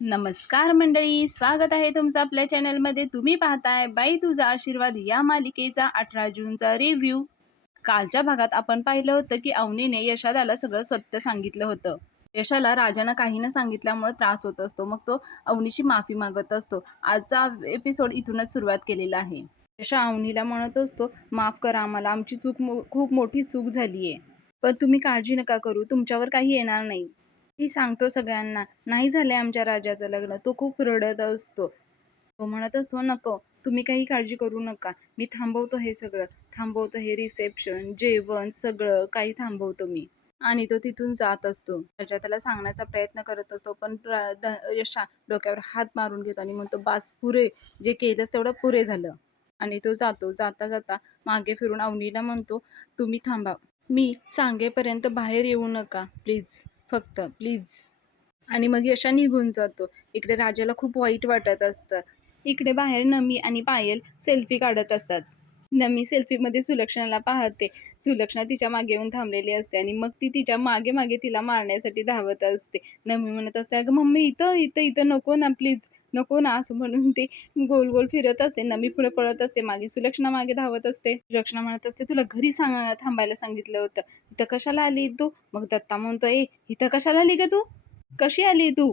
नमस्कार मंडळी, स्वागत आहे तुमचं आपल्या चॅनलमध्ये. तुम्ही पाहताय बाई तुझा आशीर्वाद या मालिकेचा 18 जूनचा रिव्ह्यू. कालच्या भागात आपण पाहिलं होतं की अवनीने यशाला सगळं सत्य सांगितलं होतं. यशाला राजानं काही न सांगितल्यामुळे त्रास होत असतो, मग तो अवनीची माफी मागत असतो. आजचा एपिसोड इथूनच सुरुवात केलेला आहे. यशा अवनीला म्हणत असतो, माफ करा आम्हाला, आमची खूप मोठी चूक झाली आहे, पण तुम्ही काळजी नका करू, तुमच्यावर काही येणार नाही. मी सांगतो सगळ्यांना, नाही झालंय आमच्या राजाचं लग्न. तो खूप रडत असतो. तो म्हणत असतो, नको तुम्ही काही काळजी करू नका, मी थांबवतो हे सगळं, थांबवतो हे रिसेप्शन, जेवण, सगळं काही थांबवतो मी. आणि तो तिथून जात असतो. राजा त्याला सांगण्याचा प्रयत्न करत असतो, पण यशा डोक्यावर हात मारून घेतो आणि म्हणतो, बास पुरे, जे केलंस तेवढं पुरे झालं. आणि तो जातो. जाता जाता मागे फिरून अवनीला म्हणतो, तुम्ही थांबा, मी सांगेपर्यंत बाहेर येऊ नका प्लीज, फक्त प्लीज. आणि मग यशा निघून जातो. इकडे राजाला खूप वाईट वाटत असतं. इकडे बाहेर नमी आणि पायल सेल्फी काढत असतात. नमी सेल्फीमध्ये सुलक्षणाला पाहते. सुलक्षणा तिच्या मागे येऊन थांबलेली असते आणि मग ती तिच्या मागे मागे तिला मारण्यासाठी धावत असते. नमी म्हणत असते, अगं मम्मी, इथं इथं इथं नको ना प्लीज, नको ना, असं म्हणून ते गोल गोल फिरत असते. नमी पुढे पळत असते, मागे सुलक्षणा मागे धावत असते. सुलक्षणा म्हणत असते, तुला घरी थांबायला सांगितलं होतं, इथं कशाला आली तू? मग दत्ता म्हणतो, इथं कशाला आली का तू? कशी आली तू?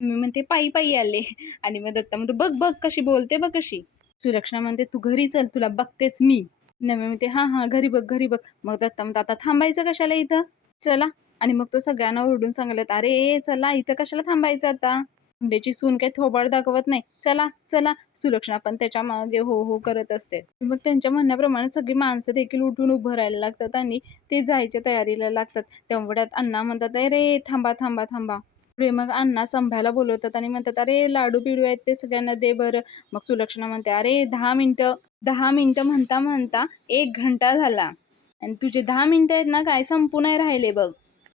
मी म्हणते, पायी पायी आले. आणि मग दत्ता म्हणतो, बघ बघ कशी बोलते, बघ कशी. सुलक्षणा म्हणते, तू घरी चल, तुला बघतेच मी. नम्या म्हणते, हा हा, घरी बघ घरी बघ. मग दत्ता म्हणतो, आता थांबायचं कशाला इथं, चला. आणि मग तो सगळ्यांना ओरडून सांगत, अरे चला, इथं कशाला थांबायचं आता, हुंड्याची सून काही थोबाड दाखवत नाही, चला चला. सुलक्षणा पण त्याच्या मागे हो हो करत असते. मग त्यांच्या म्हणण्याप्रमाणे सगळी माणसं देखील उठून उभं राहायला लागतात आणि ते जायच्या तयारीला लागतात. तेवढ्यात अण्णा म्हणतात, अरे थांबा थांबा थांबा. पुढे मग अण्णा संभ्याला बोलवतात आणि म्हणतात, अरे लाडू बिडू आहेत ते सगळ्यांना दे बरं. मग सुलक्षणा म्हणते, अरे 10 मिनिटं, 10 मिनिटं म्हणता म्हणता 1 घंटा झाला आणि तुझे 10 मिनिटं आहेत ना, काय संपू नाही राहिले बघ.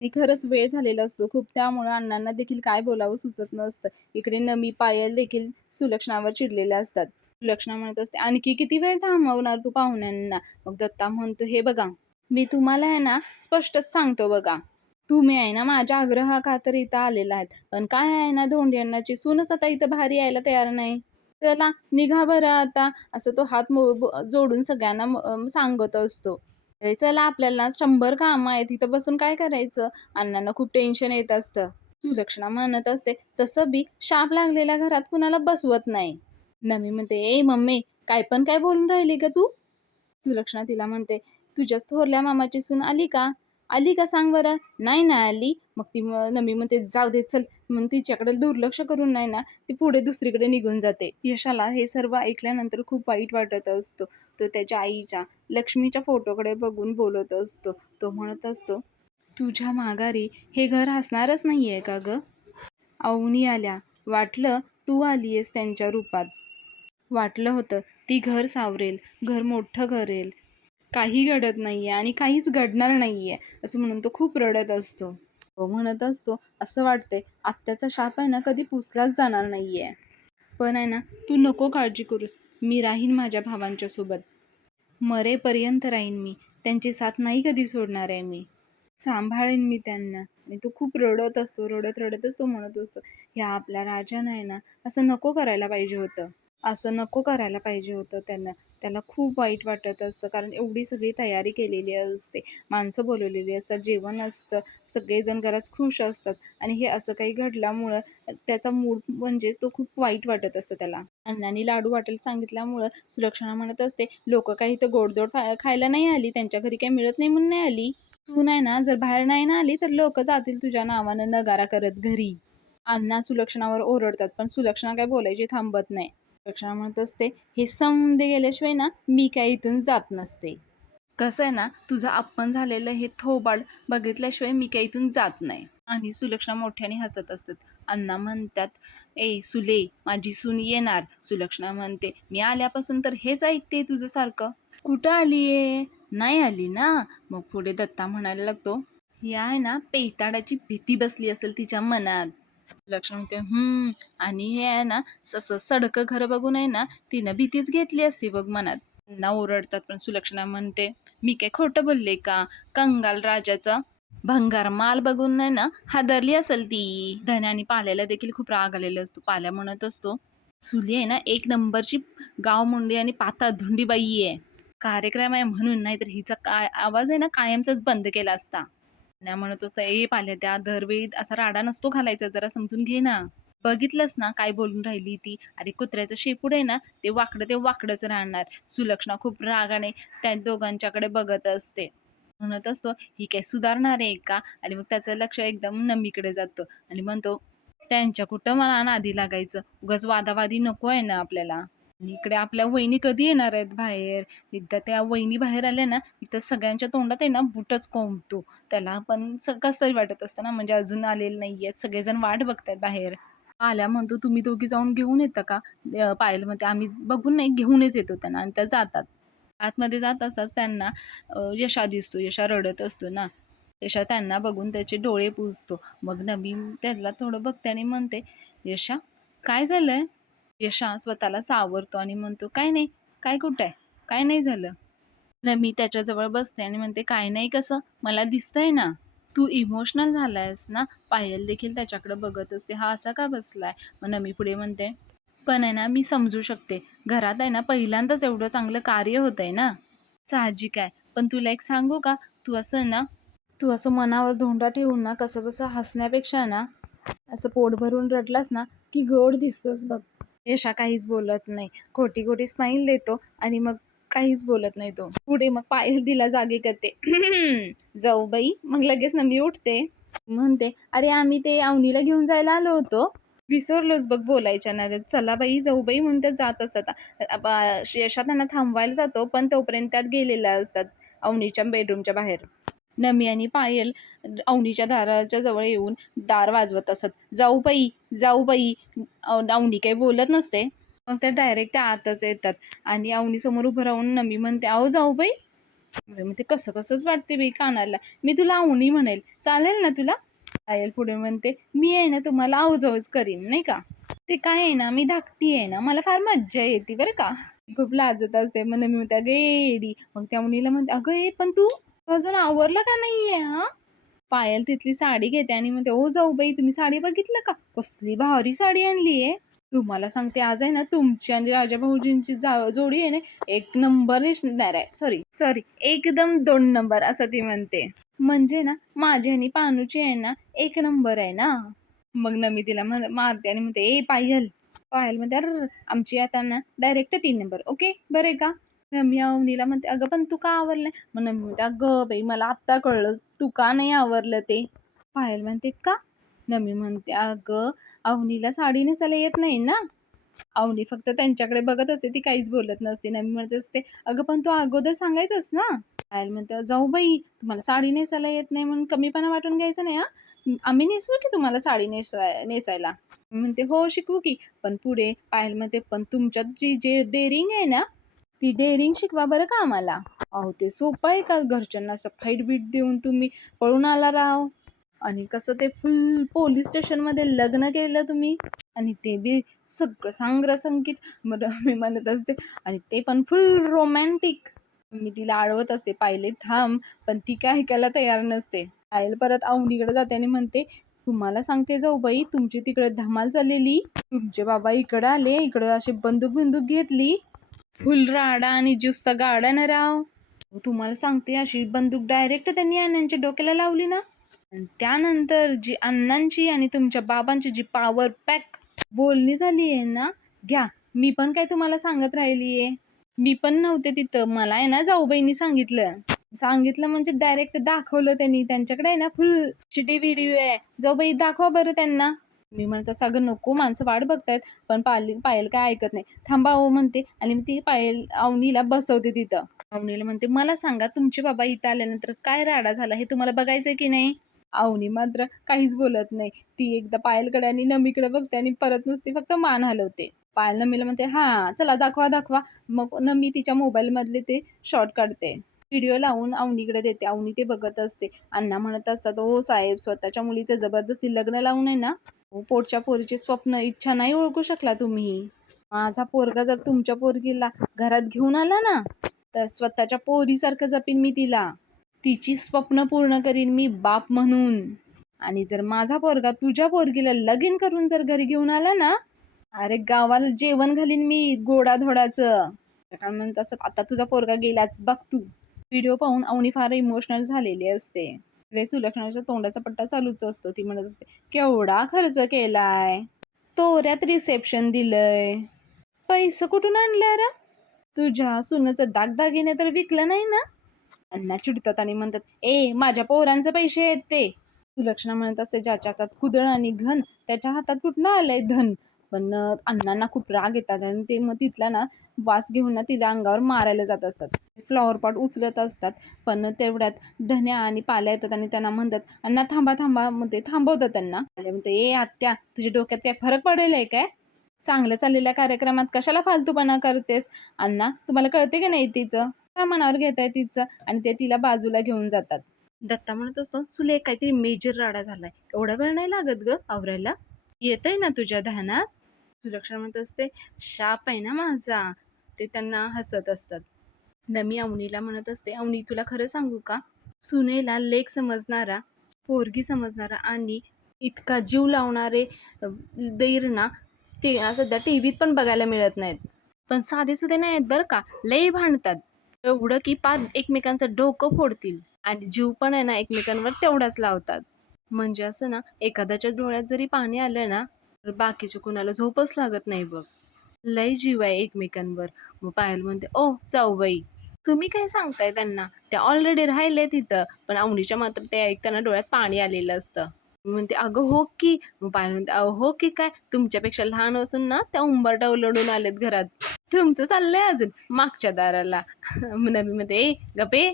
आणि खरंच वेळ झालेला असतो खूप, त्यामुळे अण्णांना देखील काय बोलावं सुचत नसतं. इकडे नमी पायल देखील सुलक्षणावर चिडलेल्या असतात. सुलक्षणा म्हणत असते, आणखी किती वेळ थांबवणार तू पाहुण्यांना? मग दत्ता म्हणतो, हे बघा, मी तुम्हाला आहे ना स्पष्टच सांगतो बघा, तुम्ही आहे ना माझ्या आग्रहाखातर इथं आलेला आहेत, पण काय आहे ना, धोंड्यांनाची सूनच आता इथं बाहेर यायला तयार नाही. चला निघा बरं आता, असं तो हात जोडून सगळ्यांना सांगत असतो. अरे चला, आपल्याला 100 कामं आहेत, इथं बसून काय करायचं? अण्णांना खूप टेन्शन येत असतं. सुलक्षणा म्हणत असते, तसं बी शाप लागलेल्या घरात कुणाला बसवत नाही. नमी म्हणते, ए मम्मी, काय पण काय बोलून राहिली का तू? सुलक्षणा तिला म्हणते, तुझ्याच थोरल्या मामाची सून आली का? आली का सांग बरं? नाही ना आली. मग ती नमी म्हणते, जाऊ दे चल. मग तिच्याकडे दुर्लक्ष करून नाही ना, ती पुढे दुसरीकडे निघून जाते. यशाला हे सर्व ऐकल्यानंतर खूप वाईट वाटत असतो. तो त्याच्या आईच्या लक्ष्मीच्या फोटोकडे बघून बोलत असतो. तो म्हणत असतो, तुझ्या माघारी हे घर हसणारच नाहीये का ग? अवनी आल्या, वाटलं तू आलीयस त्यांच्या रूपात. वाटलं होतं ती घर सावरेल, घर मोठं करेल. काही घडत नाहीये आणि काहीच घडणार नाहीये, असं म्हणून तो खूप रडत असतो. तो म्हणत असतो, असं वाटतंय आत्याचा शाप आहे ना कधी पुसलाच जाणार नाहीये. पण आहे ना, तू नको काळजी करूस, मी राहीन माझ्या भावांच्या सोबत. मरेपर्यंत राहीन मी, त्यांची साथ नाही कधी सोडणार आहे मी. सांभाळेन मी त्यांना. आणि तो खूप रडत असतो, रडत रडतच तो म्हणत असतो, ह्या आपल्या राजानं आहे ना, असं नको करायला पाहिजे होतं. असं नको करायला पाहिजे होतं त्यानं. त्याला खूप वाईट वाटत असतं, कारण एवढी सगळी तयारी केलेली असते, माणसं बोलवलेली असतात, जेवण असतं, सगळेजण घरात खुश असतात आणि हे असं काही घडल्यामुळं त्याचा मूड म्हणजे तो खूप वाईट वाटत असतं त्याला. अण्णांनी लाडू वाटायला सांगितल्यामुळं सुलक्षणा म्हणत असते, लोक काही तर गोडधोड खायला नाही आली, त्यांच्या घरी काही मिळत नाही म्हणून नाही आली. तू नाही ना, जर बाहेर नाही ना आली तर लोक जातील तुझ्या नावानं नगारा करत घरी. अण्णा सुलक्षणावर ओरडतात, पण सुलक्षणा काय बोलायची थांबत नाही. सुलक्षणा म्हणत असते, हे समजे गेल्याशिवाय ना मी काय इथून जात नसते. कसं आहे ना, तुझं अपमान झालेलं हे थोबाड बघितल्याशिवाय मी काही इथून जात नाही. आणि सुलक्षणा मोठ्याने हसत असतात. अण्णा म्हणतात, ए सुले, माझी सून येणार. सुलक्षणा म्हणते, मी आल्यापासून तर हेच ऐकते तुझं सारखं, कुठं आलीये? नाही आली ना. मग पुढे दत्ता म्हणायला लागतो, या आहे ना पेताडाची भीती बसली असेल तिच्या मनात. लक्ष्मण म्हणते, आणि हे आहे ना सडकं घर बघून आहे ना तिनं भीतीच घेतली असती बघ मनात. ना ओरडतात, पण सुलक्षणा म्हणते, मी काय खोटं बोलले का? कंगाल राजाचा भंगार माल बघून नाही ना हादरली असेल ती. धन्यानी पाल्याला देखील खूप राग आलेला असतो. पाल्या म्हणत असतो, सुली आहे ना एक नंबरची गाव मुंडी आणि पाता धुंडी बाई आहे. कार्यक्रम आहे म्हणून, नाहीतर हिचा काय आवाज आहे ना कायमचाच बंद केला असता. धन्या म्हणत असतो, ए पाल्या त्या दरवेळी असा राडा नसतो घालायचा, जरा समजून घे ना. बघितलंस ना काय बोलून राहिली ती. अरे कुत्र्याचं शेपूट आहे ना ते वाकडं ते वाकडंच राहणार. सुलक्षणा खूप रागाने त्या दोघांच्याकडे बघत असते. म्हणत असतो, ही काय सुधारणार आहे का? आणि मग त्याचं लक्ष एकदम नम्मीकडे जातं आणि म्हणतो, त्यांच्या कुठं मला नादी लागायचं, उगाच वादावादी नको आहे ना आपल्याला. आणि इकडे आपल्या वहिनी कधी येणार आहेत बाहेर. एकदा त्या वहिनी बाहेर आल्या ना इथं सगळ्यांच्या तोंडात आहे ना बुटच कोंबतो. त्याला पण कसं तरी वाटत असतं ना, म्हणजे अजून आलेले नाहीयेत, सगळेजण वाट बघतायत बाहेर. आल्या म्हणतो, तुम्ही दोघी जाऊन घेऊन येता का? पायल म्हणते, आम्ही बघून नाही घेऊनच येतो त्यांना. आणि त्या जातात. आतमध्ये जात असताच त्यांना यशा दिसतो. यशा रडत असतो ना. यशा त्यांना बघून त्याचे डोळे पुसतो. मग नमी त्याला थोडं बघते आणि म्हणते, यशा काय झालंय? यशा स्वतःला सावरतो आणि म्हणतो, काय नाही. काय कुठं आहे? काय नाही झालं. नमी त्याच्याजवळ बसते आणि म्हणते, काय नाही कसं? मला दिसतंय ना. तू इमोशनल झालायस ना. पायल देखील त्याच्याकडे बघत असते. हा असा का बसलाय? मग नमी पुढे म्हणते, पण आहे ना मी समजू शकते. घरात आहे ना पहिल्यांदाच एवढं चांगलं कार्य होतंय ना. साहजिक आहे. पण तुला एक सांगू का? तू असं ना तू असं मनावर धोंडा ठेवून ना कसंबसं हसण्यापेक्षा ना असं पोट भरून रडलास ना की गोड दिसतोस बघ. यशा काहीच बोलत नाही. खोटी खोटी स्माईल देतो आणि मग काहीच बोलत नाही तो. पुढे मग पायल तिला जागे करते. जाऊ बाई. मग लगेच नमी उठते. म्हणते, अरे आम्ही ते अवनीला घेऊन जायला आलो होतो. विसरलोच बघ बोलायच्या नादात. चला बाई जाऊ बाई म्हणून त्या जात असतात. यशा त्यांना थांबवायला जातो पण तोपर्यंत त्यात गेलेल्या असतात अवनीच्या बेडरूमच्या बाहेर. नमी आणि पायल अवनीच्या दाराच्या जवळ येऊन दार वाजवत असत. जाऊ बाई, जाऊ बाई. अवनी काही बोलत नसते. मग त्या डायरेक्ट आतच येतात आणि अवनी समोर उभं राहून नमी म्हणते, अहो जाऊ बाई. म्हणते, कसं कसंच वाटते बाई कानाला. मी तुला अवनी म्हणेल, चालेल ना तुला? पायल पुढे म्हणते, मी आहे ना तुम्हाला आऊजाऊच करीन नाही का. ते काय आहे ना मी धाकटी आहे ना, मला फार मज्जा येते बरं का. खूप लाजत असते. मग मी म्हणते, अगं येडी. मग त्या मुलीला म्हणते, अगं ए पण तू अजून आवरलं का नाहीये हा? पायल तिथली साडी घेते आणि म्हणते, ओ जाऊ बाई तुम्ही साडी बघितलं का? कसली भारी साडी आणलीये. तुम्हाला सांगते आज आहे ना तुमची आणि राजा भाऊजींची जोडी आहे ना एक नंबर दिसणार आहे. सॉरी सॉरी एकदम 2 नंबर असं ती म्हणते. म्हणजे ना माझी आणि पानूची आहे ना एक नंबर आहे ना. मग नमी तिला मारते आणि म्हणते, ए पायल. पायल म्हणते, अरे आमची आता ना डायरेक्ट 3 नंबर. ओके बरं आहे का? नमी अवनीला म्हणते, अगं पण तू का आवरलंय? मग नमी म्हणते, अगं बाई मला आत्ता कळलं तू का नाही आवरलं ते. पायल म्हणते, का? नमी म्हणते, अगं अवनीला साडी नेसायला येत नाही ना. अवनी फक्त त्यांच्याकडे बघत असते. ती काहीच बोलत नसते. नमी म्हणत असते, अगं पण तू अगोदर सांगायचंस ना. पायल म्हणते, जाऊ बाई तुम्हाला साडी नेसायला येत नाही म्हणून कमीपणा वाटून घ्यायचं नाही हा. आम्ही नेसू की तुम्हाला साडी नेसायला. म्हणते, हो शिकवू की. पण पुढे पायल म्हणते, पण तुमच्यात जी जे डेअरिंग आहे ना ती डेअरिंग शिकवा बरं का आम्हाला. अहो ते सोपं आहे का? घरच्यांना असं फाईट बीट देऊन तुम्ही पळून आला राव. आणि कसं ते फुल पोलीस स्टेशनमध्ये लग्न केलं तुम्ही. आणि ते बी सगळं सांगरसंगीत. मग मी म्हणत असते, आणि ते पण फुल रोमॅन्टिक. मी तिला अडवत असते, पाहिले थांब. पण ती काय ऐकायला तयार नसते. पायल परत अवनीकडे जाते आणि म्हणते, तुम्हाला सांगते जाऊ बाई तुमची तिकडे धमाल चाललेली. तुमचे बाबा इकडे आले, इकडे अशी बंदूक घेतली. फुल राडा आणि ज्यूसचा गाडा ना राव. तुम्हाला सांगते अशी बंदूक डायरेक्ट त्यांनी अण्णांच्या डोक्याला लावली ना. आणि त्यानंतर जी अण्णांची आणि तुमच्या बाबांची जी पॉवर पॅक बोलणी झाली आहे ना, घ्या. मी पण काय तुम्हाला सांगत राहिलीये. मी पण नव्हते तिथं. मला आहे ना जाऊबाईंनी सांगितलं म्हणजे डायरेक्ट दाखवलं त्यांनी. त्यांच्याकडे आहे ना फुल चिडी व्हिडिओ आहे. जाऊबाई दाखवा बरं त्यांना. मी म्हणत अगं नको माणसं वाट बघतायत. पण पायल काय ऐकत नाही. थांबा हो म्हणते आणि मी ती पायल अवनीला बसवते तिथं. अवनीला म्हणते, मला सांगा तुमचे बाबा इथं आल्यानंतर काय राडा झाला हे तुम्हाला बघायचंय की नाही. अवनी मात्र काहीच बोलत नाही. ती एकदा पायलकडे आणि नमीकडे बघते आणि परत नुसती फक्त मान हलवते. पायल नमीला म्हणते, हा चला दाखवा. मग नमी तिच्या मोबाईल मधले ते शॉर्ट काढते. व्हिडिओ लावून अवनीकडे देते. अवनी ते बघत असते. अण्णा म्हणत असतात, ओ साहेब स्वतःच्या मुलीचं जबरदस्ती लग्न लावून आहे ना पोटच्या पोरीचे स्वप्न इच्छा नाही ओळखू शकला तुम्ही. माझा पोरगा जर तुमच्या पोरगीला घरात घेऊन आला ना तर स्वतःच्या पोरीसारखं जपीन मी तिला. तिची स्वप्न पूर्ण करीन मी बाप म्हणून. आणि जर माझा पोरगा तुझ्या पोरगीला लगीन करून जर घरी घेऊन आला ना, अरे गावाला जेवण घालीन मी गोडाधोडाचं. कारण म्हणत असत आता तुझा पोरगा गेलाच बघ तू. व्हिडिओ पाहून अवनी फार इमोशनल झालेली असते. रे सुलक्षणाच्या तोंडाचा पट्टा चालूच असतो. ती म्हणत असते केवढा खर्च केलाय, तोऱ्यात रिसेप्शन दिलंय, पैसे कुठून आणले रे? तुझ्या सुनेचं दागदागिने तर विकलं नाही ना? अण्णा चिडतात आणि म्हणतात ए माझ्या पोरांचे पैसे आहेत ते. सुलक्षणा म्हणत असते ज्याच्या हातात कुदळ आणि घन त्याच्या हातात कुठनं आलंय धन. पण अण्णांना खूप राग येतात आणि ते मग तिथला ना वास घेऊन ना तिला अंगावर मारायला जात असतात. फ्लॉवर पॉट उचलत असतात. पण तेवढ्यात धन्या आणि पाल्या येतात आणि त्यांना म्हणतात अण्णा थांबा थांबा. मग ते थांबवतात त्यांना. म्हणते ए आत्या तुझ्या डोक्यात काय फरक पडेल आहे काय? चांगल्या चाललेल्या कार्यक्रमात कशाला फालतूपणा करतेस? अण्णा तुम्हाला कळते की नाही तिचं? का मनावर घेताय तिचं? आणि ते तिला बाजूला घेऊन जातात. दत्ता म्हणत असतो सुले काहीतरी मेजर राडा झालाय, एवढा वेळ नाही लागत ग आवरायला, येतय ना तुझ्या ध्यानात? सुलक्षणा म्हणत असते शाप आहे ना माझा. ते त्यांना हसत असतात. नमी अवनीला म्हणत असते अवनी तुला खरं सांगू का, सुनेला लेक समजणारा, पोरगी समजणारा आणि इतका जीव लावणारे दैर ना सध्या टीव्हीत पण बघायला मिळत नाहीत. पण साधे सुधे नाही आहेत बरं का, लई भांडतात. एवढं की पार एकमेकांचं डोकं फोडतील आणि जीव पण आहे ना एकमेकांवर तेवढाच लावतात. म्हणजे असं ना एखाद्याच्या डोळ्यात जरी पाणी आलं ना तर बाकीच्या कुणाला झोपच लागत नाही बघ. लय जीव आहे एकमेकांवर. मग पायल म्हणते ओ जाऊबाई तुम्ही काय सांगताय त्यांना, त्या ऑलरेडी राहिले तिथं. पण अवनीच्या मात्र ते ऐकताना डोळ्यात पाणी आलेलं असतं. म्हणते अगं हो की. मग पायल म्हणते अहो हो की काय, तुमच्यापेक्षा लहान असून ना त्या उंबरटा ओलांडून आलेत घरात. तुमचं चाललंय अजून मागच्या दाराला. नवी मध्ये ए गपे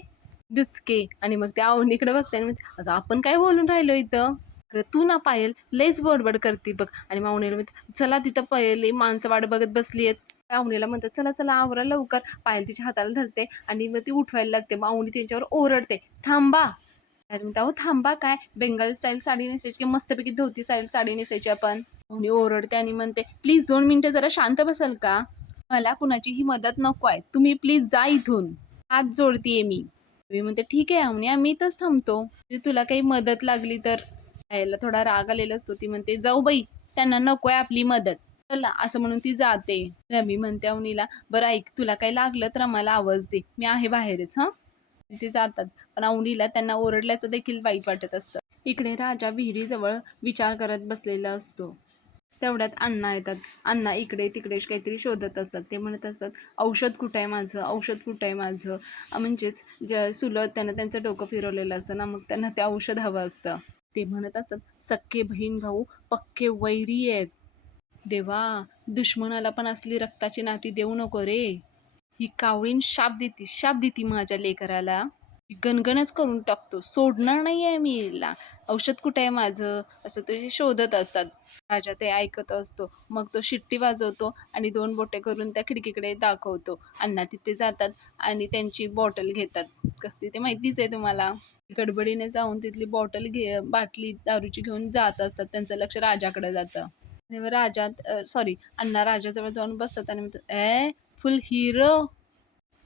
दुचके. आणि मग त्या अवनीकडे बघते आणि म्हणते अगं आपण काय बोलून राहिलो इथं, तू ना पायल लयच बडबड करते बघ. आणि मावणीला म्हणते चला तिथं पहिले माणसं वाट बघत बसली आहेत. पाहुणीला म्हणतात चला चला आवरा लवकर. पायल तिच्या हाताला धरते आणि मग ती उठवायला लागते. माऊनी त्यांच्यावर ओरडते थांबा. अरे म्हणता अहो थांबा काय, बेंगाल स्टाईल साडी नेसायची की मस्तपैकी धोती स्टाईल साडी नेसायची आपण. पाहुणी ओरडते आणि म्हणते प्लीज 2 मिनिटं जरा शांत बसाल का, मला कुणाचीही मदत नको आहे, तुम्ही प्लीज जा इथून, हात जोडतीये मी म्हणते ठीक आहे अवनी आम्ही इथंच थांबतो, तुला काही मदत लागली तर. यायला थोडा राग आलेला असतो. ती म्हणते जाऊ बाई त्यांना नकोय आपली मदत, चला असं म्हणून ती जाते. रमी म्हणते अवनीला बरं ऐक तुला काही लागलं तर आम्हाला आवाज दे, मी आहे बाहेरच हा. तिथे जातात. पण अवनीला त्यांना ओरडल्याचं देखील वाईट वाटत असतं. इकडे राजा विहिरीजवळ विचार करत बसलेला असतो. तेवढ्यात अण्णा येतात. अण्णा इकडे तिकडे काहीतरी शोधत असतात. ते म्हणत असतात औषध कुठं आहे माझं, औषध कुठं आहे माझं. म्हणजेच सुलत त्यानं त्यांचं डोकं फिरवलेलं असतं ना, मग त्यांना ते औषध हवं असतं. ते म्हणत असतात सख्खे बहीण भाऊ पक्के वैरी आहेत. देवा दुश्मनाला पण असली रक्ताची नाती देऊ नको रे. ही कावळीन शाप देती माझ्या लेकराला. गणगणच करून टाकतो, सोडणार नाही आहे मी हिला. औषध कुठे आहे माझं, असं तुझे शोधत असतात. राजा ते ऐकत असतो. मग तो शिट्टी वाजवतो आणि 2 बोटे करून त्या खिडकीकडे दाखवतो. अण्णा तिथे जातात आणि त्यांची बॉटल घेतात. कसली ते माहितीच आहे तुम्हाला. गडबडीने जाऊन तिथली बाटली दारूची घेऊन जात असतात. त्यांचं लक्ष राजाकडे जातं. आणि अण्णा राजाजवळ जाऊन बसतात आणि म्हणतात फुल हिरो,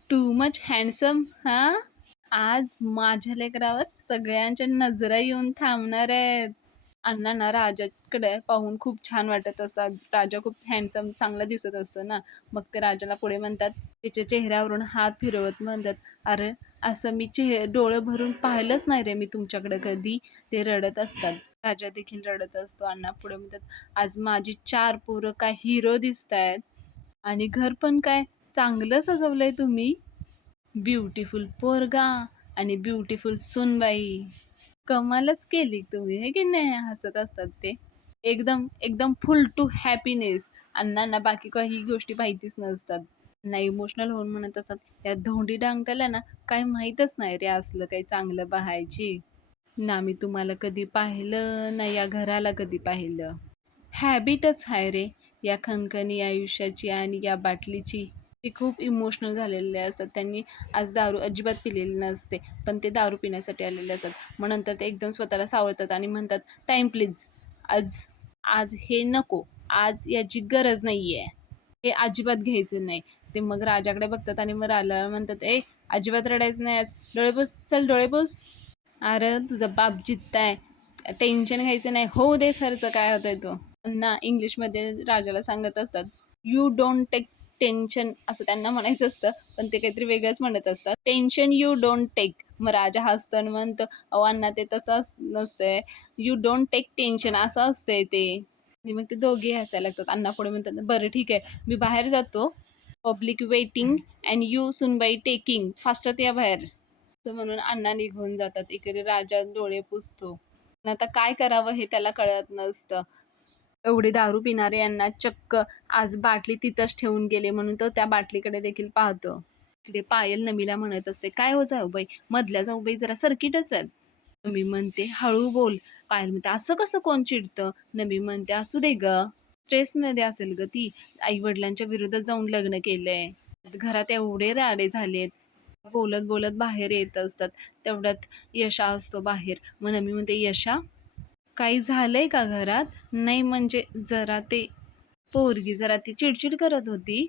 टू मच हँडसम हा. आज माझ्या लेकरावर सगळ्यांच्या नजरा येऊन थांबणार आहेत. अण्णांना राजाकडे पाहून खूप छान वाटत असतात. राजा खूप हँडसम चांगला दिसत असतो ना. मग ते राजाला पुढे म्हणतात, त्याच्या चेहऱ्यावरून हात फिरवत म्हणतात अरे असं मी डोळं भरून पाहिलंच नाही रे मी तुमच्याकडे कधी. ते रडत असतात. राजा देखील रडत असतो. अण्णा पुढे म्हणतात आज माझी 4 पोरं काय हिरो दिसतायत आणि घर पण काय चांगलं सजवलंय तुम्ही. ब्युटिफुल पोरगा आणि ब्युटिफुल सूनबाई, कमालच केली तुम्ही, हे की नाही. हसत असतात ते. एकदम एकदम फुल टू हॅपीनेस. अण्णांना बाकी काही गोष्टी माहितीच नसतात. नाही इमोशनल होऊन म्हणत असतात या धोंडी डांगट्याला ना काही माहीतच नाही रे असलं काही चांगलं पाहायची. ना मी तुम्हाला कधी पाहिलं ना या घराला कधी पाहिलं. हॅबिटच आहे रे या खणखणी आयुष्याची आणि या बाटलीची. ते खूप इमोशनल झालेले असतात. त्यांनी आज दारू अजिबात पिलेली नसते, पण ते दारू पिण्यासाठी आलेले असतात. मग नंतर ते एकदम स्वतःला सावरतात आणि म्हणतात टाईम प्लीज, आज आज हे नको, आज याची गरज नाही आहे, हे अजिबात घ्यायचं नाही. ते मग राजाकडे बघतात आणि मग राजाला म्हणतात, ए अजिबात रडायचं नाही आज, डोळे पुस, चल डोळे पुस. अरे तुझा बाप जिद्दाय, टेन्शन घ्यायचं नाही, होऊ दे खर्च काय होतोय तो. ना इंग्लिशमध्ये राजाला सांगत असतात, यू डोंट टेक टेन्शन असं त्यांना म्हणायचं असतं, पण ते काहीतरी वेगळंच म्हणत असतात. Tension you don't take. मग राजा हसतो आणि म्हणतो, अहो अण्णा ते तसं नसतंय, यू डोंट टेक टेन्शन असं असतंय ते. आणि मग ते दोघे हसायला लागतात. अण्णा पुढे म्हणतात, बरं ठीक आहे, मी बाहेर जातो, पब्लिक वेटिंग अँड यू सुनबाई टेकिंग, फास्टर या बाहेर. असं म्हणून अण्णा निघून जातात. इकडे राजा डोळे पुसतो. पण आता काय करावं हे त्याला कळत नसतं. एवढे दारू पिणारे यांना चक्क आज बाटली तिथंच ठेवून गेले म्हणून तो त्या बाटलीकडे देखील पाहतो. इकडे पायल नमीला म्हणत असते, काय हो जाऊबाई, मधल्या जाऊबाई जरा सर्किटच आहेत. नमी म्हणते, हळू बोल. पायल म्हणते, असं कसं कोण चिडतं. नमी म्हणते, असू दे ग, स्ट्रेसमध्ये असेल ग ती, आई वडिलांच्या विरोधात जाऊन लग्न केलंय, घरात एवढे राडे झालेत. बोलत बोलत बाहेर येत असतात. तेवढ्यात यशा असतो बाहेर. मग नमी म्हणते, यशा काही झालंय का घरात? नाही म्हणजे जरा ते पोरगी जरा ती चिडचिड करत होती.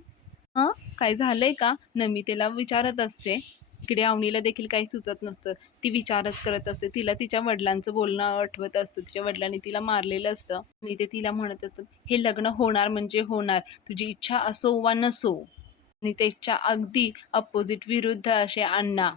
हां, काय झालंय का? नमी तिला विचारत असते. इकडे अवनीला देखील काही सुचत नसतं. ती विचारच करत असते. तिला तिच्या वडिलांचं बोलणं आठवत असतं. तिच्या वडिलांनी तिला मारलेलं असतं आणि ते तिला म्हणत असतात, हे लग्न होणार म्हणजे होणार. तुझी इच्छा असो वा नसो. आणि त्याच्या अगदी अपोजिट विरुद्ध असे अण्णा.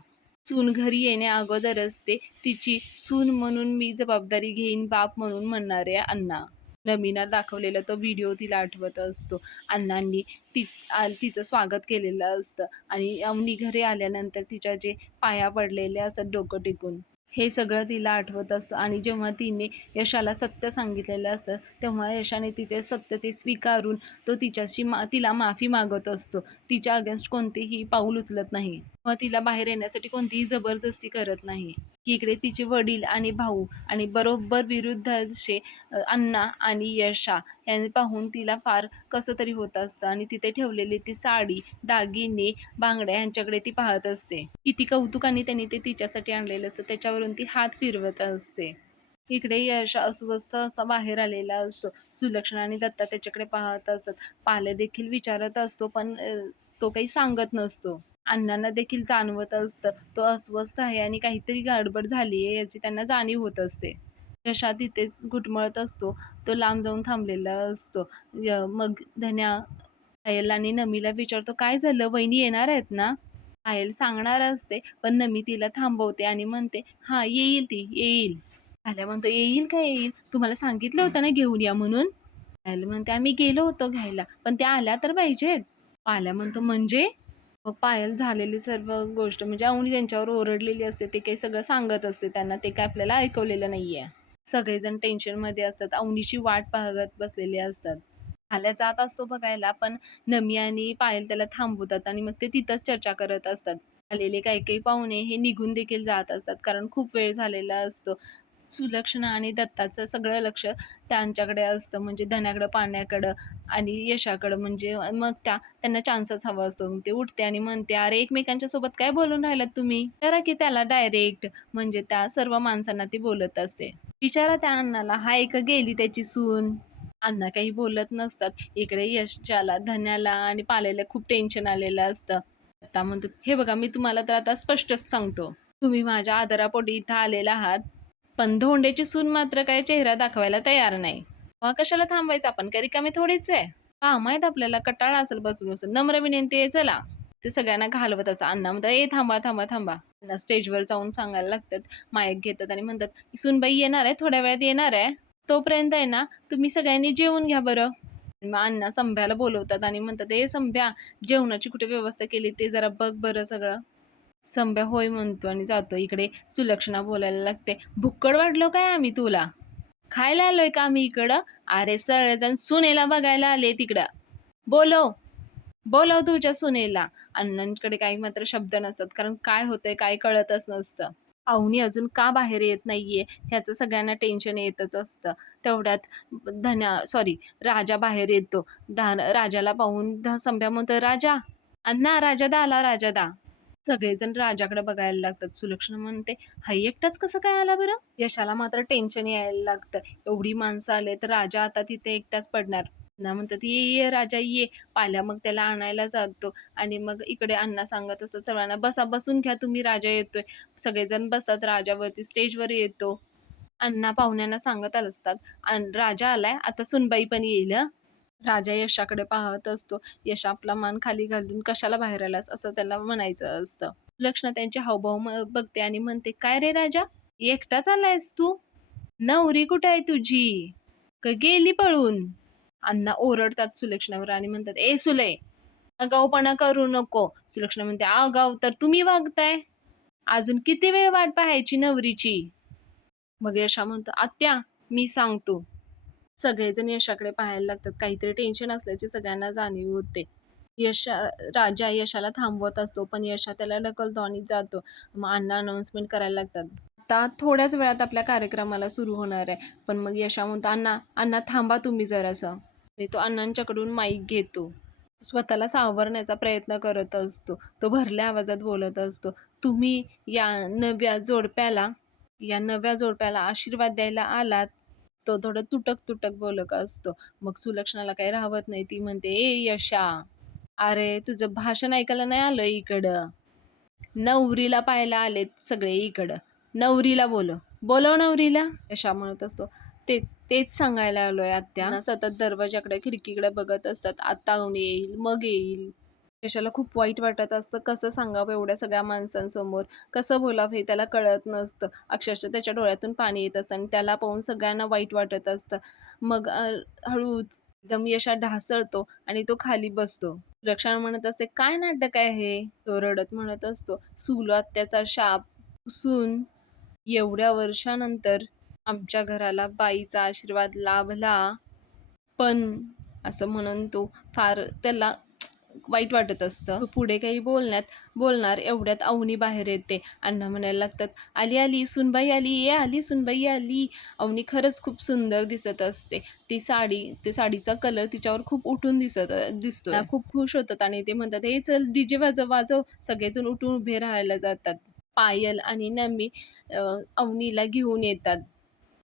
सून घरी येण्या अगोदरच ते तिची सून म्हणून मी जबाबदारी घेईन बाप म्हणून म्हणणारे अण्णा. नमीला दाखवलेला तो व्हिडिओ तिला आठवत असतो. अण्णांनी तिचं स्वागत केलेलं असतं आणि अवनी घरी आल्यानंतर तिच्या जे पाया पडलेले असतात डोकं टेकून, हे सगळं तिला आठवत असतं. आणि जेव्हा तिने यशाला सत्य सांगितलेलं असतं तेव्हा यशाने तिचे सत्य ते स्वीकारून तो तिला माफी मागत असतो. तिच्या अगेन्स्ट कोणतेही पाऊल उचलत नाही, मग तिला बाहेर येण्यासाठी कोणतीही जबरदस्ती करत नाही. इकडे तिचे वडील आणि भाऊ आणि बरोबर विरुद्ध असे अण्णा आणि यशा यांनी पाहून तिला फार कसं तरी होत असतं आणि तिथे ठेवलेली ती साडी, दागिने, बांगड्या यांच्याकडे ती पाहत असते. किती कौतुकाने त्यांनी ते तिच्यासाठी आणलेलं असतं, त्याच्यावरून ती हात फिरवत असते. इकडे यश अस्वस्थ असा बाहेर आलेला असतो. सुलक्षणा आणि दत्ता त्याच्याकडे पाहत असत. पाले देखील विचारत असतो, पण तो काही सांगत नसतो. अण्णांना देखील जाणवत असतं तो अस्वस्थ आहे आणि काहीतरी गडबड झाली आहे याची त्यांना जाणीव होत असते. यशा तिथेच घुटमळत असतो. तो लांब जाऊन थांबलेला असतो. मग धन्या पायल आणि नमीला विचारतो, काय झालं, वहिनी येणार आहेत ना? पायल सांगणार असते, पण नमी तिला थांबवते आणि म्हणते, हा येईल, ती येईल. पाल्या म्हणतो, येईल काय येईल, तुम्हाला सांगितलं होतं ना घेऊन या म्हणून. पायल म्हणते, आम्ही गेलो होतो घ्यायला, पण त्या आल्या तर पाहिजेत. पाल्या म्हणतो, म्हणजे? मग पायल झालेली सर्व गोष्ट म्हणजे अवनी त्यांच्यावर ओरडलेली असते ते काही सगळं सांगत असते त्यांना, ते काय आपल्याला ऐकवलेलं नाहीये. सगळेजण टेन्शनमध्ये असतात. अवनीची वाट पाहत बसलेली असतात. आल्या जात असतो बघायला, पण नमी आणि पायल त्याला थांबवतात आणि मग ते तिथंच चर्चा करत असतात. आलेले काही काही पाहुणे हे निघून देखील जात असतात कारण खूप वेळ झालेला असतो. सुलक्षणा आणि दत्ताचं सगळं लक्ष त्यांच्याकडे असतं, म्हणजे धन्याकडं, पाण्याकडं आणि यशाकडं. म्हणजे मग त्यांना चान्सच हवा असतो. मग ते उठते आणि म्हणते, अरे एकमेकांच्या सोबत काय बोलून राहिलात तुम्ही, विचारा की त्याला डायरेक्ट. म्हणजे त्या सर्व माणसांना ती बोलत असते. विचारा त्या अण्णाला, हाय का गेली त्याची सून. अण्णा काही बोलत नसतात. इकडे यशला, धन्याला आणि पाल्याला खूप टेन्शन आलेलं असतं. आता म्हणतो, हे बघा मी तुम्हाला तर आता स्पष्टच सांगतो, तुम्ही माझ्या आदरापोटी इथं आलेला आहात, पण धोंड्याची सून मात्र काय चेहरा दाखवायला तयार नाही. मग कशाला थांबायचं, आपण काही रिकामे थोडीच आहे, काम आहेत आपल्याला, कटाळा असेल बसून बसून, नम्र विनंती आहे चला. ते सगळ्यांना घालवत असं. अण्णा म्हणतात, ए थांबा थांबा थांबा. अण्णा स्टेजवर जाऊन सांगायला लागतात, माईक घेतात आणि म्हणतात, सूनबाई येणार आहे, थोड्या वेळात येणार आहे, तोपर्यंत आहे ना तुम्ही सगळ्यांनी जेवून घ्या बरं. मग अण्णा संभ्याला बोलवतात आणि म्हणतात, ए संभ्या, जेवणाची कुठे व्यवस्था केली ते जरा बघ बरं सगळं. संभ्या होय म्हणतो आणि जातो. इकडे सुलक्षणा बोलायला लागते, भुक्कड वाढलो काय आम्ही तुला, खायला आलोय का आम्ही इकडं? अरे सगळेजण सुनेला बघायला आले तिकडं, बोलव बोलव तुझ्या सुनेला. अण्णांकडे काही मात्र शब्द नसतात, कारण काय होतंय काय कळतच नसतं. अवनी अजून का बाहेर येत नाहीये ह्याचं सगळ्यांना टेन्शन येतच असतं. तेवढ्यात राजा बाहेर येतो. राजाला पाहून संभ्या म्हणतो, राजा, अण्णा राजादा आला, राजादा. सगळेजण राजाकडे बघायला लागतात. सुलक्षणा म्हणते, हा एकटाच कसं काय आला बरं? यशाला मात्र टेन्शन यायला लागतं. एवढी माणसं आले तर राजा आता तिथे एकटाच पडणार. अण्णा म्हणतात, "ये, ये राजा ये." पाल्या मग त्याला आणायला जातो आणि मग इकडे अण्णा सांगत असतात सर्वांना, "बसा, बसून घ्या तुम्ही, राजा येतोय." सगळेजण बसतात. राजावरती स्टेजवर येतो. अण्णा पाहुण्यांना सांगत असतात, राजा आलाय, आता सुनबाई पण येईल हं." राजा यशाकडे पाहत असतो. यश आपला मान खाली घालून, "कशाला बाहेर आलास?" असं त्याला म्हणायचं असतं. सुलक्षणा त्यांचे हावभाव बघते आणि म्हणते, "काय रे राजा, एकटाच आलायस तू? नवरी कुठे आहे तुझी? का गेली पळून?" अण्णा ओरडतात सुलक्षणावर आणि म्हणतात, "ए सुले, आगाऊपणा करू नको." सुलक्षणा म्हणते, "आगाऊ तर तुम्ही वागताय. अजून किती वेळ वाट पाहायची नवरीची?" मग यशा म्हणतो, "आत्या, मी सांगतो." सगळेजण यशाकडे पाहायला लागतात. काहीतरी टेन्शन असल्याची सगळ्यांना जाणीव होते. यश राजा यशाला थांबवत असतो, पण यशा त्याला ढकलतो आणि जातो. मग अण्णा अनाउन्समेंट करायला लागतात. आता थोड्याच वेळात आपल्या कार्यक्रमाला सुरू होणार आहे. पण मग यशा म्हणतो, "अण्णा, अण्णा थांबा तुम्ही जरासं." आणि तो अण्णांच्याकडून माईक घेतो. स्वतःला सावरण्याचा प्रयत्न करत असतो. तो भरल्या आवाजात बोलत असतो, "तुम्ही या नव्या जोडप्याला या नव्या जोडप्याला आशीर्वाद द्यायला आलात." तो थोडं तुटक-तुटक बोलत असतो. मग सुलक्षणाला काही राहवत नाही. ती म्हणते, "ए यशा, अरे तुझं भाषण ऐकायला नाही आलं इकडं. नवरीला पाहायला आलेत सगळे इकडं. नवरीला बोलव. बोलव नवरीला." यशा म्हणत असतो, "तेच, तेच सांगायला आलोय आत्या." ना सतत दरवाजाकडे, खिडकीकडे बघत असतात. आता येईल, मग येईल. यशाला खूप वाईट वाटत असतं. कसं सांगावं एवढ्या सगळ्या माणसांसमोर? कसं बोलावं हे त्याला कळत नसतं. अक्षरशः त्याच्या डोळ्यातून पाणी येत असतं आणि त्याला पाहून सगळ्यांना वाईट वाटत असतं. मग हळूच एकदम यशा ढासळतो आणि तो खाली बसतो. रक्षाला म्हणत असते, "काय नाटक आहे हे?" तो रडत म्हणत असतो, "सूल आत्याचा शाप पुसून एवढ्या वर्षानंतर आमच्या घराला बाईचा आशीर्वाद लाभला." पण असं म्हणून तो फार त्याला वाईट वाटत असतं. तो पुढे काही बोलणार एवढ्यात अवनी बाहेर येते. अण्णा म्हणायला लागतात, "आली, आली, सुनबाई आली, ये आली, सुनबाई आली." अवनी खरंच खूप सुंदर दिसत असते. ते साडीचा कलर तिच्यावर खूप उठून दिसतोय. खूप खुश होतात आणि ते म्हणतात, "हे चल डीजे वाजव, वाजव." सगळेजण उठून उभे राहायला जातात. पायल आणि नम्मी अवनीला घेऊन येतात.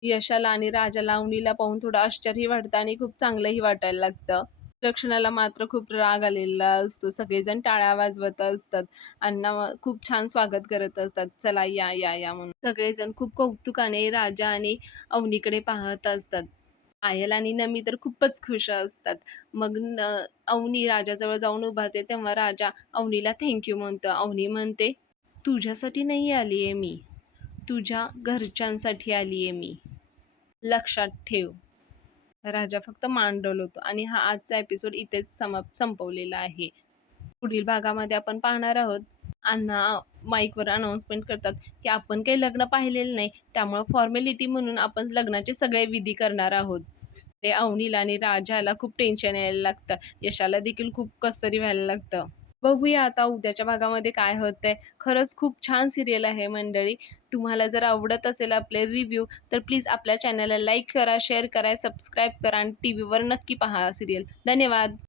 यशाला आणि राजाला अवनीला पाहून थोडं आश्चर्य वाटतं आणि खूप चांगलंही वाटायला लागतं. लक्षणाला मात्र खूप राग आलेला असतो. सगळेजण टाळ्या वाजवत असतात. अण्णा खूप छान स्वागत करत असतात. "चला या, या, या" म्हणून. सगळेजण खूप कौतुकाने राजा आणि अवनीकडे पाहत असतात. पायल आणि नमी तर खूपच खुश असतात. मग अवनी राजाजवळ जाऊन उभारते, तेव्हा राजा अवनीला थँक यू म्हणतो. अवनी म्हणते, "तुझ्यासाठी नाही आलीये मी, तुझ्या घरच्यांसाठी आलीये मी. लक्षात ठेव." राजा फक्त मान डोलवतो आणि हा आजचा एपिसोड इथेच संपवलेला आहे. पुढील भागामध्ये आपण पाहणार आहोत, अण्णा माईकवर अनाउन्समेंट करतात की आपण काही लग्न पाहिलेलं नाही, त्यामुळं फॉर्मॅलिटी म्हणून आपण लग्नाचे सगळे विधी करणार आहोत. ते अवनीला आणि राजाला खूप टेन्शन यायला लागतं. यशाला देखील खूप कसतरी व्हायला लागतं. बघूया आता उद्याच्या भागामध्ये काय होतंय. खरंच खूप छान सीरियल आहे मंडळी. तुम्हाला जर आवडत असेल आपले रिव्ह्यू तर प्लीज आपल्या चॅनलला लाईक करा, शेअर करा, सबस्क्राईब करा आणि टीव्हीवर नक्की पहा सीरियल. धन्यवाद.